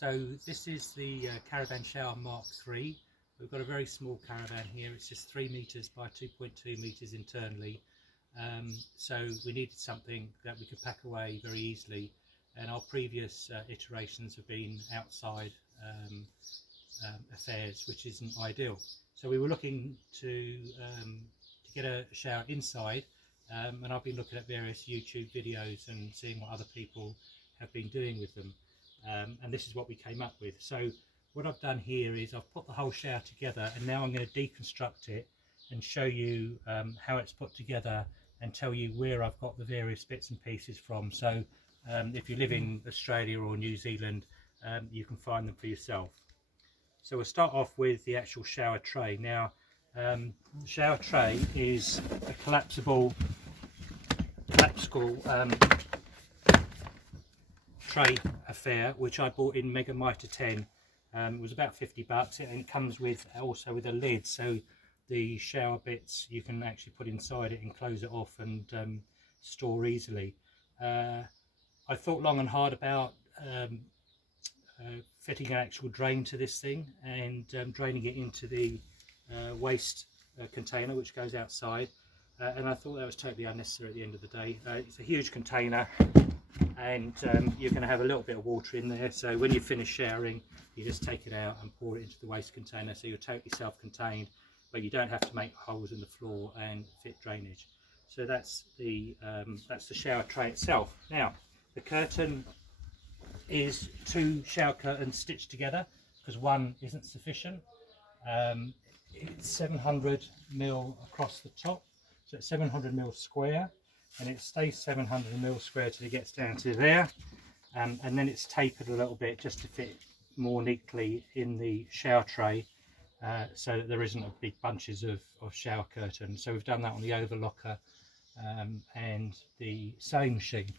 So this is the Caravan Shower Mark III. We've got a very small caravan here. It's just 3 meters by 2.2 meters internally. So we needed something that we could pack away very easily. And our previous iterations have been outside affairs, which isn't ideal. So we were looking to get a shower inside, and I've been looking at various YouTube videos and seeing what other people have been doing with them. And this is what we came up with. So what I've done here is I've put the whole shower together, and now I'm going to deconstruct it and show you how it's put together and tell you where I've got the various bits and pieces from. So if you live in Australia or New Zealand, you can find them for yourself. So we'll start off with the actual shower tray. Now the shower tray is a collapsible tray affair, which I bought in Mega Mitre 10. It was about 50 bucks, and it comes with also with a lid, so the shower bits you can actually put inside it and close it off and store easily. I thought long and hard about fitting an actual drain to this thing and draining it into the waste container which goes outside, and I thought that was totally unnecessary at the end of the day. It's a huge container, and you're going to have a little bit of water in there, so when you finish showering you just take it out and pour it into the waste container, so you're totally self-contained, but you don't have to make holes in the floor and fit drainage. So that's the shower tray itself. Now the curtain is 2 shower curtains stitched together because one isn't sufficient. It's 700mm across the top, so it's 700mm square, and it stays 700mm square till it gets down to there, and then it's tapered a little bit just to fit more neatly in the shower tray, so that there isn't a big bunches of shower curtains. So we've done that on the overlocker and the sewing machine.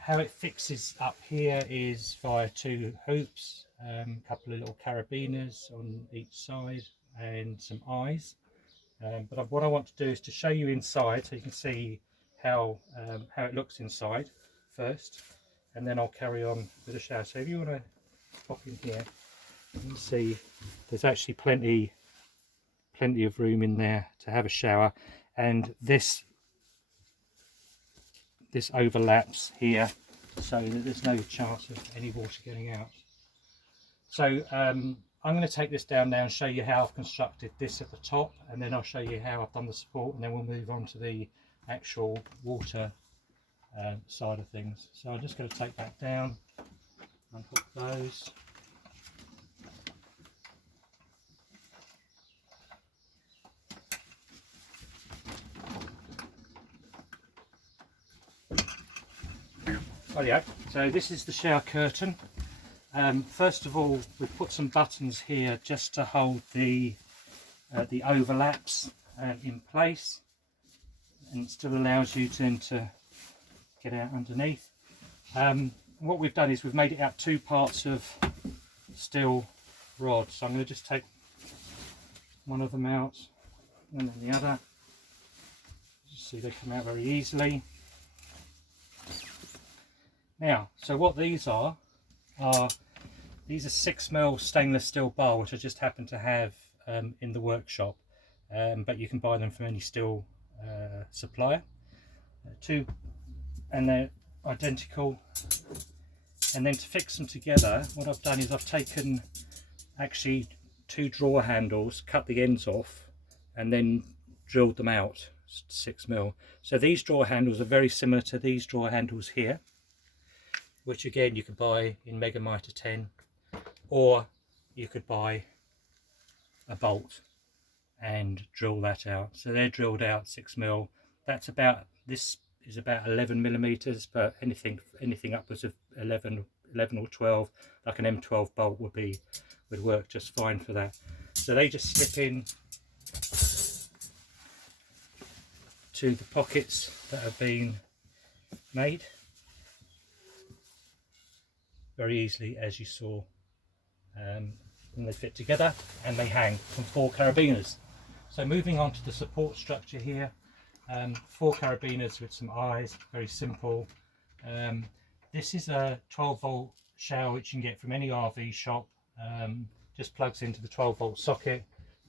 How it fixes up here is via 2 hoops, a couple of little carabiners on each side, and some eyes. But what I want to do is to show you inside, so you can see how it looks inside first, and then I'll carry on with the shower. So if you want to pop in here, you can see there's actually plenty of room in there to have a shower, and this overlaps here so that there's no chance of any water getting out. So I'm going to take this down now and show you how I've constructed this at the top, and then I'll show you how I've done the support, and then we'll move on to the actual water side of things. So I'm just going to take that down and hook those. Rightio. So this is the shower curtain. First of all, we've put some buttons here just to hold the overlaps in place, and it still allows you to get out underneath. What we've done is we've made it out 2 parts of steel rod, so I'm going to just take one of them out and then the other. You see they come out very easily. Now, so what these are 6mm stainless steel bar, which I just happen to have in the workshop, but you can buy them from any steel supplier. 2, and they're identical. And then to fix them together, what I've done is I've taken actually 2 drawer handles, cut the ends off, and then drilled them out 6mm. So these drawer handles are very similar to these drawer handles here, which again you could buy in Mega Mitre 10, or you could buy a bolt and drill that out. So they're drilled out 6mm. That's about, this is about 11mm, but anything upwards of 11 or 12, like an M12 bolt would work just fine for that. So they just slip in to the pockets that have been made very easily, as you saw, and they fit together and they hang from 4 carabiners. So moving on to the support structure here, 4 carabiners with some eyes, very simple. This is a 12 volt shower which you can get from any RV shop. Just plugs into the 12-volt socket,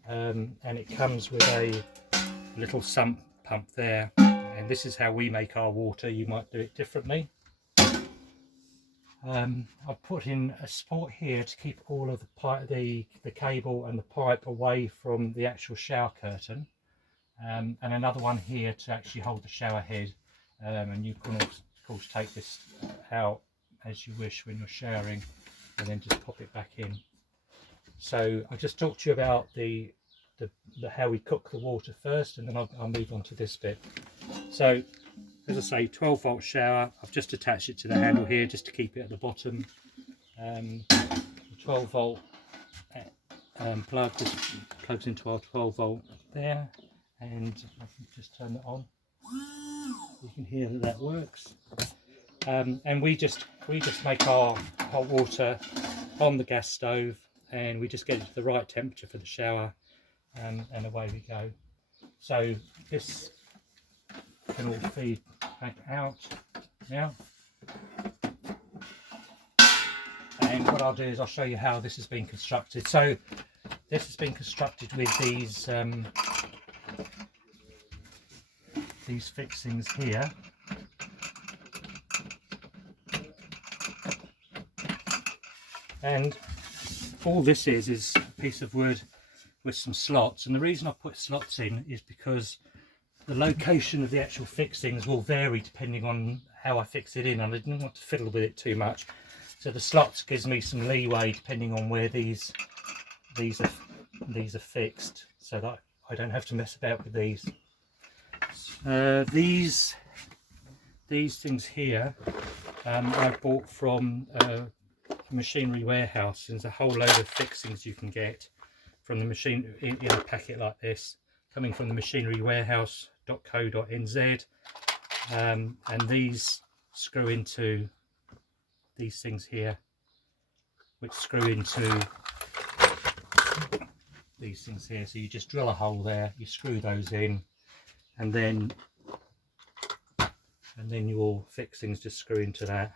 and it comes with a little sump pump there, and this is how we make our water. You might do it differently. I've put in a support here to keep all of the cable and the pipe away from the actual shower curtain, and another one here to actually hold the shower head, and you can of course take this out as you wish when you're showering, and then just pop it back in. So I'll just talk to you about the how we cook the water first, and then I'll move on to this bit. So as I say, 12-volt shower. I've just attached it to the handle here just to keep it at the bottom. The 12-volt plug just plugs into our 12-volt there, and I can just turn it on. You can hear that works. And we just make our hot water on the gas stove, and we just get it to the right temperature for the shower, and away we go. So this can all feed back out now, and what I'll do is I'll show you how this has been constructed. So this has been constructed with these fixings here, and all this is a piece of wood with some slots, and the reason I put slots in is because the location of the actual fixings will vary depending on how I fix it in, and I didn't want to fiddle with it too much, so the slots gives me some leeway depending on where these are fixed, so that I don't have to mess about with these. These things here I bought from machinery warehouse. There's a whole load of fixings you can get from the machine in a packet like this, coming from the machinery warehouse.co.nz, and these screw into these things here, which screw into these things here. So you just drill a hole there, you screw those in, and then your fixings just screw into that,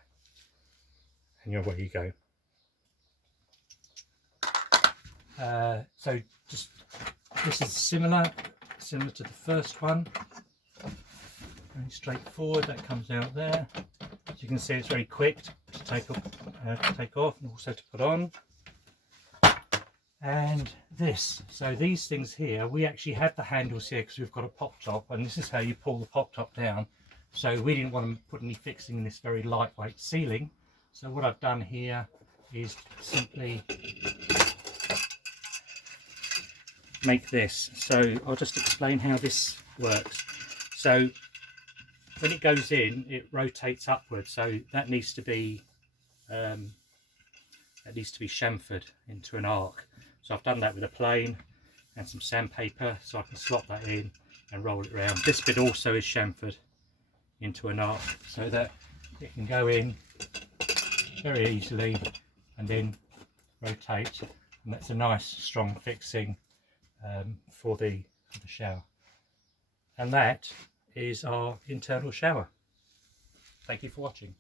and away you go. So just this is similar to the first one, very straightforward. That comes out there. As you can see, it's very quick to take off and also to put on. And this, so these things here, we actually had the handles here because we've got a pop top, and this is how you pull the pop top down. So we didn't want to put any fixing in this very lightweight ceiling, so what I've done here is simply make this. So I'll just explain how this works. So when it goes in, it rotates upwards, so that needs to be chamfered into an arc. So I've done that with a plane and some sandpaper, so I can slot that in and roll it around. This bit also is chamfered into an arc so that it can go in very easily and then rotate, and that's a nice strong fixing for the shower. And that is our internal shower. Thank you for watching.